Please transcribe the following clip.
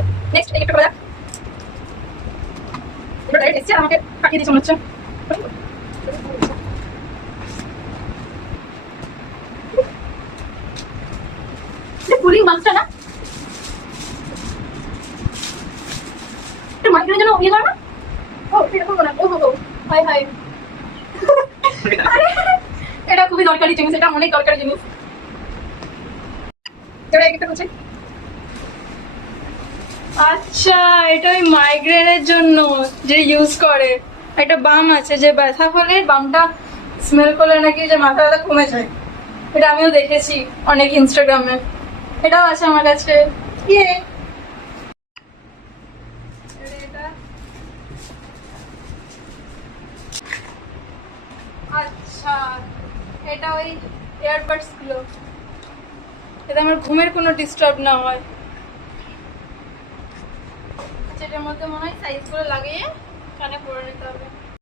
আচ্ছা নেক্সট এই একটা করা এটা ডাইরেক্ট এসে আমাকে পাঠিয়ে দিয়েছে মনে হচ্ছে পুলিং মাছটা না এটা মাইক্রোর জন্য ইয়ে করো না ও এরকম না ও ও হাই হাই এটা খুবই দরকারি জিনিস এটা অনেক দরকারি জিনিস এটা একটা বলছে আচ্ছা এটা ওই মাইগ্রেনের জন্য যে ইউজ করে একটা বাম আছে যে ব্যথা হলে বামটা স্মেল করলে নাকি যে মাথা ব্যথা কমে যায় এটা আমিও দেখেছি অনেক ইনস্টাগ্রামে এটাও আছে আমার কাছে ইয়ে এটা আচ্ছা এটা ওই এয়ারবাডস গুলো এটা আমার ঘুমের কোনো ডিস্টার্ব না হয় এটার মধ্যে মনে হয় সাইজ করে লাগিয়ে কানে পরে নিতে হবে